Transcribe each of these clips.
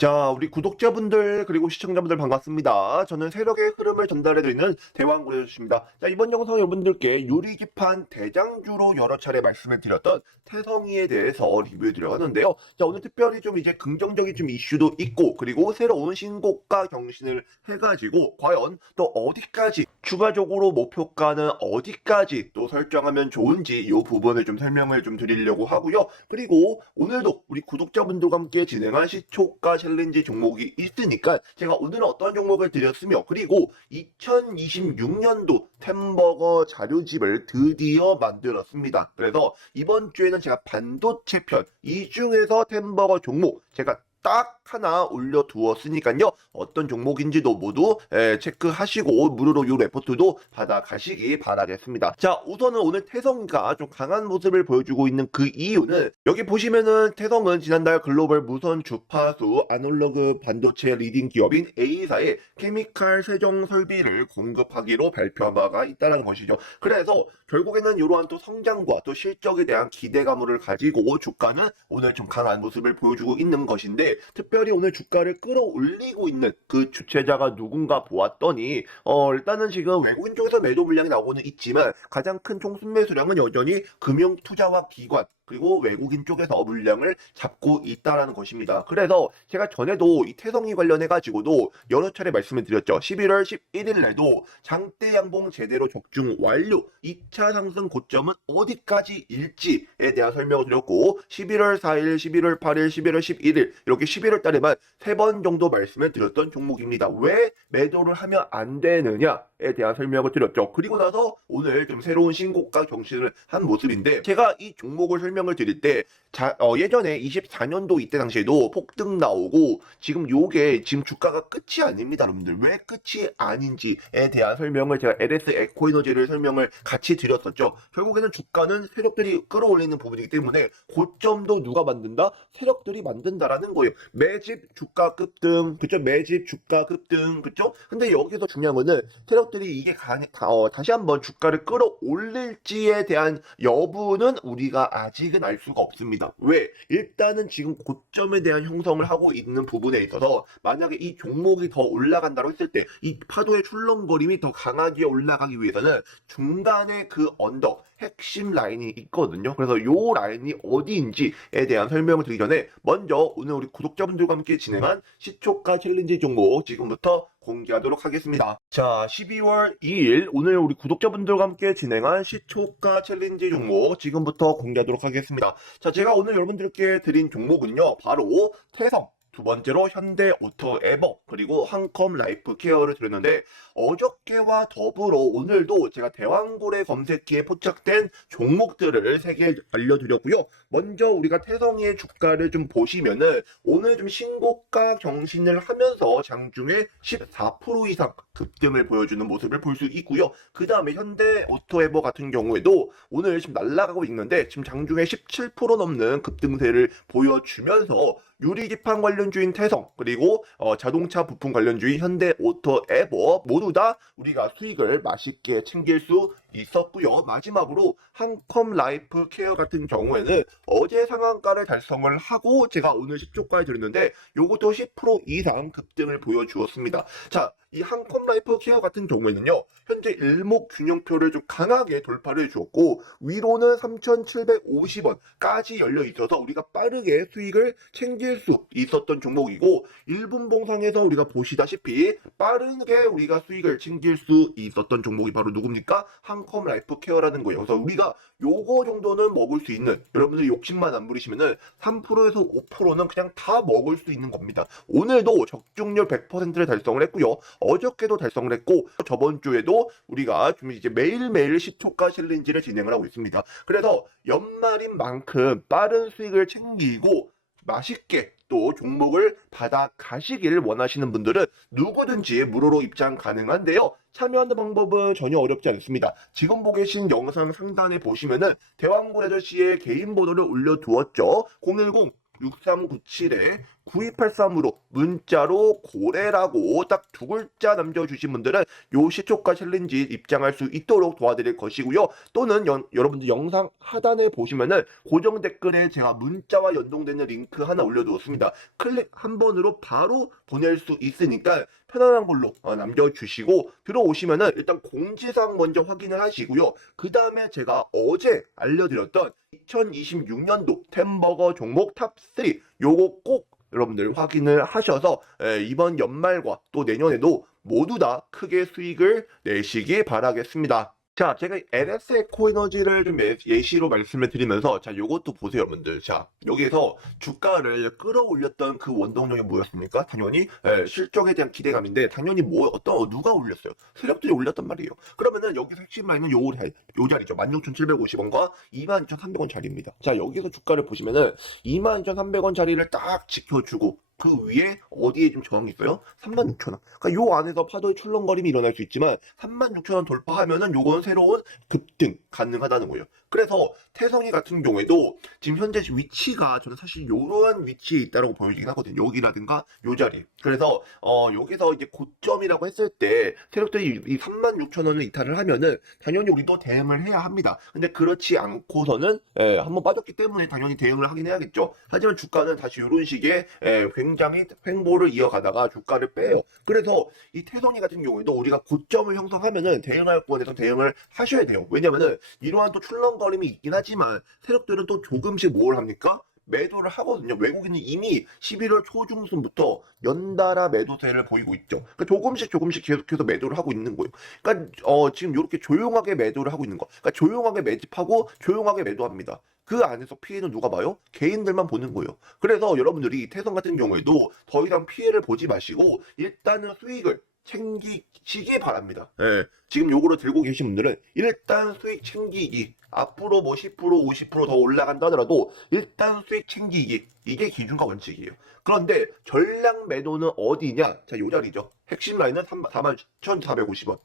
자, 우리 구독자분들 그리고 시청자분들 반갑습니다. 저는 세력의 흐름을 전달해드리는 대왕구레주입니다. 자, 이번 영상 여러분들께 유리기판 대장주로 여러 차례 말씀을 드렸던 태성이에 대해서 리뷰해드려 하는데요. 자, 오늘 특별히 좀 이제 긍정적인 좀 이슈도 있고 그리고 새로운 신고가 경신을 해가지고 과연 또 어디까지 추가적으로 목표가는 어디까지 또 설정하면 좋은지 이 부분을 좀 설명을 좀 드리려고 하고요. 그리고 오늘도 우리 구독자분들과 함께 진행한 시초가 챌린지 종목이 있으니까 제가 오늘은 어떤 종목을 드렸으며 그리고 2026년도 템버거 자료집을 드디어 만들었습니다. 그래서 이번 주에는 제가 반도체 편 이 중에서 템버거 종목 제가 딱 하나 올려두었으니까요. 어떤 종목인지도 모두 에, 체크하시고 무료로 이 레포트도 받아가시기 바라겠습니다. 자, 우선은 오늘 태성이가 좀 강한 모습을 보여주고 있는 그 이유는 여기 보시면은 태성은 지난달 글로벌 무선 주파수 아날로그 반도체 리딩 기업인 A사의 케미칼 세정 설비를 공급하기로 발표한 바가 있다는 것이죠. 그래서 결국에는 이러한 또 성장과 또 실적에 대한 기대감을 가지고 주가는 오늘 좀 강한 모습을 보여주고 있는 것인데 특별히 오늘 주가를 끌어올리고 있는 그 주체자가 누군가 보았더니 어 일단은 지금 외국인 쪽에서 매도 물량이 나오고는 있지만 가장 큰 총순매 수량은 여전히 금융 투자와 기관 그리고 외국인 쪽에서 물량을 잡고 있다라는 것입니다. 그래서 제가 전에도 이 태성이 관련해 가지고도 여러 차례 말씀을 드렸죠. 11월 11일에도 장대 양봉 제대로 적중 완료. 2차 상승 고점은 어디까지일지에 대한 설명을 드렸고 11월 4일, 11월 8일, 11월 11일 이렇게 11월 달에만 세 번 정도 말씀을 드렸던 종목입니다. 왜 매도를 하면 안 되느냐에 대한 설명을 드렸죠. 그리고 나서 오늘 좀 새로운 신고가 경신을 한 모습인데 제가 이 종목을 설명을 드릴 때 자, 어, 예전에 24년도 이때 당시에도 폭등 나오고 지금 요게 지금 주가가 끝이 아닙니다, 여러분들. 왜 끝이 아닌지에 대한 설명을 제가 LS 에코에너지를 설명을 같이 드렸었죠. 결국에는 주가는 세력들이 끌어올리는 부분이기 때문에 고점도 누가 만든다? 세력들이 만든다라는 거예요. 매집 주가 급등, 그쵸? 매집 주가 급등, 그쵸? 근데 여기서 중요한 거는 세력들이 이게 가, 다, 어, 다시 한번 주가를 끌어올릴지에 대한 여부는 우리가 아직은 알 수가 없습니다. 왜? 일단은 지금 고점에 대한 형성을 하고 있는 부분에 있어서 만약에 이 종목이 더 올라간다고 했을 때 이 파도의 출렁거림이 더 강하게 올라가기 위해서는 중간에 그 언덕 핵심 라인이 있거든요. 그래서 요 라인이 어디인지에 대한 설명을 드리기 전에 먼저 오늘 우리 구독자분들과 함께 진행한 시초가 챌린지 종목 지금부터 공개하도록 하겠습니다. 자, 12월 2일 오늘 우리 구독자분들과 함께 진행한 시초가 챌린지 종목 지금부터 공개하도록 하겠습니다. 자, 제가 오늘 여러분들께 드린 종목은요. 바로 태성 두 번째로 현대 오토 에버 그리고 한컴 라이프 케어를 드렸는데 어저께와 더불어 오늘도 제가 대왕고래 검색기에 포착된 종목들을 세 개 알려드렸고요. 먼저 우리가 태성이의 주가를 좀 보시면은 오늘 좀 신고가 경신을 하면서 장중에 14% 이상 급등을 보여주는 모습을 볼 수 있고요. 그 다음에 현대 오토 에버 같은 경우에도 오늘 지금 날아가고 있는데 지금 장중에 17% 넘는 급등세를 보여주면서 유리기판 관련 주인 태성 그리고 어, 자동차 부품 관련주인 현대 오토 에버 모두 다 우리가 수익을 맛있게 챙길 수 있었고요. 마지막으로 한컴 라이프 케어 같은 경우에는 어제 상한가를 달성을 하고 제가 오늘 10조까지 드렸는데 요것도 10% 이상 급등을 보여주었습니다. 자, 이 한컴 라이프 케어 같은 경우에는요. 현재 일목 균형표를 좀 강하게 돌파를 해주었고 위로는 3,750원까지 열려 있어서 우리가 빠르게 수익을 챙길 수 있었던 종목이고 1분 봉상에서 우리가 보시다시피 빠르게 우리가 수익을 챙길 수 있었던 종목이 바로 누굽니까? 한컴 라이프 케어라는 거예요. 그래서 우리가 요거 정도는 먹을 수 있는 여러분들 욕심만 안 부리시면은 3%에서 5%는 그냥 다 먹을 수 있는 겁니다. 오늘도 적중률 100%를 달성을 했고요. 어저께도 달성을 했고 저번 주에도 우리가 좀 이제 매일매일 시초가 챌린지를 진행을 하고 있습니다. 그래서 연말인 만큼 빠른 수익을 챙기고 맛있게 또 종목을 받아 가시길 원하시는 분들은 누구든지 무료로 입장 가능한데요. 참여하는 방법은 전혀 어렵지 않습니다. 지금 보고 계신 영상 상단에 보시면은 대왕고래저씨의 개인 번호를 올려두었죠. 010 6397에 9283으로 문자로 고래라고 딱 두 글자 남겨주신 분들은 요 시초가 챌린지 입장할 수 있도록 도와드릴 것이고요. 또는 연- 여러분들 영상 하단에 보시면은 고정 댓글에 제가 문자와 연동되는 링크 하나 올려두었습니다. 클릭 한 번으로 바로 보낼 수 있으니까 편안한 걸로 어, 남겨주시고 들어오시면은 일단 공지사항 먼저 확인을 하시고요. 그 다음에 제가 어제 알려드렸던 2026년도 템버거 종목 탑3 요거 꼭 여러분들 확인을 하셔서 에, 이번 연말과 또 내년에도 모두 다 크게 수익을 내시기 바라겠습니다. 자, 제가 LS의 코에너지를 좀 예- 예시로 말씀을 드리면서 자, 요것도 보세요, 여러분들. 자, 여기서 주가를 끌어올렸던 그 원동력이 뭐였습니까? 당연히 예, 실적에 대한 기대감인데 당연히 뭐 어떤 누가 올렸어요? 세력들이 올렸단 말이에요. 그러면은 여기서 핵심 라인은 요, 요 자리죠. 16,750원과 22,300원 자리입니다. 자, 여기서 주가를 보시면은 22,300원 자리를 딱 지켜주고 그 위에 어디에 좀 저항이 있어요? 36,000원. 그러니까 요 안에서 파도의 출렁거림이 일어날 수 있지만 36,000원 돌파하면은 요건 새로운 급등 가능하다는 거예요. 그래서 태성이 같은 경우에도 지금 현재 위치가 저는 사실 요러한 위치에 있다고 보여지긴 하거든요. 여기라든가 요 자리. 그래서 어 여기서 이제 고점이라고 했을 때 세력들이 이 36,000원을 이탈을 하면은 당연히 우리도 대응을 해야 합니다. 근데 그렇지 않고서는 예, 한번 빠졌기 때문에 당연히 대응을 하긴 해야겠죠. 하지만 주가는 다시 이런 식의 예, 굉장히 횡보를 이어가다가 주가를 빼요. 그래서 이 태성이 같은 경우에도 우리가 고점을 형성하면은 대응할 권에서 대응을 하셔야 돼요. 왜냐면은 이러한 또 출렁 거림이 있긴 하지만 세력들은 또 조금씩 뭘 합니까? 매도를 하거든요. 외국인은 이미 11월 초중순부터 연달아 매도세를 보이고 있죠. 그러니까 조금씩 조금씩 계속해서 매도를 하고 있는 거예요. 그러니까 어, 지금 이렇게 조용하게 매도를 하고 있는 거. 그러니까 조용하게 매집하고 조용하게 매도합니다. 그 안에서 피해는 누가 봐요? 개인들만 보는 거예요. 그래서 여러분들이 태성 같은 경우에도 더 이상 피해를 보지 마시고 일단은 수익을 챙기시기 바랍니다. 예. 지금 요거를 들고 계신 분들은 일단 수익 챙기기. 앞으로 뭐 10%, 50%더 올라간다 하더라도 일단 수익 챙기기. 이게 기준과 원칙이에요. 그런데 전량 매도는 어디냐? 자, 요 자리죠. 핵심 라인은 41,450원.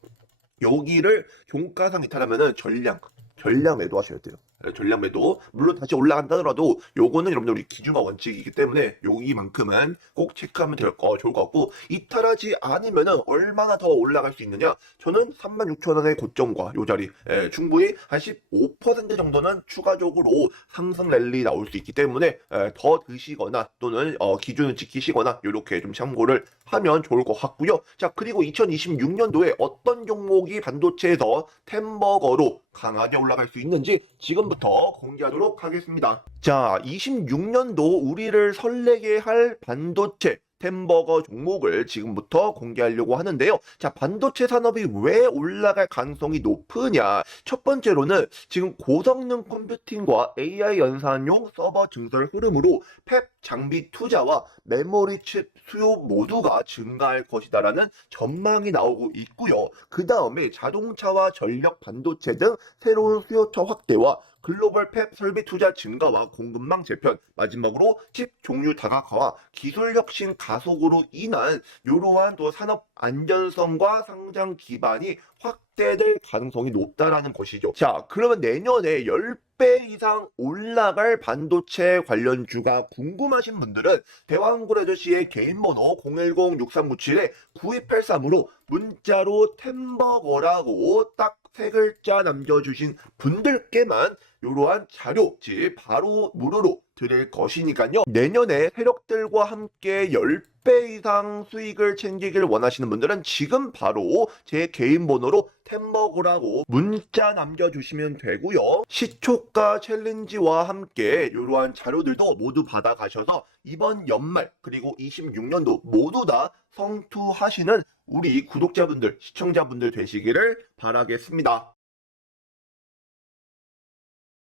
여기를 종가상 이탈하면은 전량, 전량 매도하셔야 돼요. 네, 전량 매도. 물론 다시 올라간다 하더라도 요거는 여러분들 우리 기준과 원칙이기 때문에 여기만큼은 꼭 체크하면 될 거 좋을 것 같고 이탈하지 않으면은 얼마나 더 올라갈 수 있느냐? 저는 36,000원의 고점과 요 자리 예, 충분히 한 15% 정도는 추가적으로 상승 랠리 나올 수 있기 때문에 예, 더 드시거나 또는 어, 기준을 지키시거나 이렇게 좀 참고를 하면 좋을 것 같고요. 자 그리고 2026년도에 어떤 종목이 반도체에서 템버거로 강하게 올라갈 수 있는지 지금 부터 공개하도록 하겠습니다. 자, 26년도 우리를 설레게 할 반도체 템버거 종목을 지금부터 공개하려고 하는데요. 자, 반도체 산업이 왜 올라갈 가능성이 높으냐? 첫 번째로는 지금 고성능 컴퓨팅과 AI 연산용 서버 증설 흐름으로 펩 장비 투자와 메모리 칩 수요 모두가 증가할 것이다라는 전망이 나오고 있고요. 그 다음에 자동차와 전력 반도체 등 새로운 수요처 확대와 글로벌 펩 설비 투자 증가와 공급망 재편, 마지막으로 칩 종류 다각화와 기술 혁신 가속으로 인한 이러한 또 산업 안전성과 상장 기반이 확대될 가능성이 높다라는 것이죠. 자, 그러면 내년에 10배 이상 올라갈 반도체 관련주가 궁금하신 분들은 대왕굴 아저씨의 개인 번호 010-6397-9283으로 문자로 템버거라고 딱 세 글자 남겨주신 분들께만 이러한 자료지 바로 무료로 드릴 것이니까요. 내년에 세력들과 함께 10배 이상 수익을 챙기길 원하시는 분들은 지금 바로 제 개인 번호로 템버거라고 문자 남겨주시면 되고요. 시초가 챌린지와 함께 이러한 자료들도 모두 받아가셔서 이번 연말 그리고 26년도 모두 다 성투하시는 우리 구독자분들, 시청자분들 되시기를 바라겠습니다.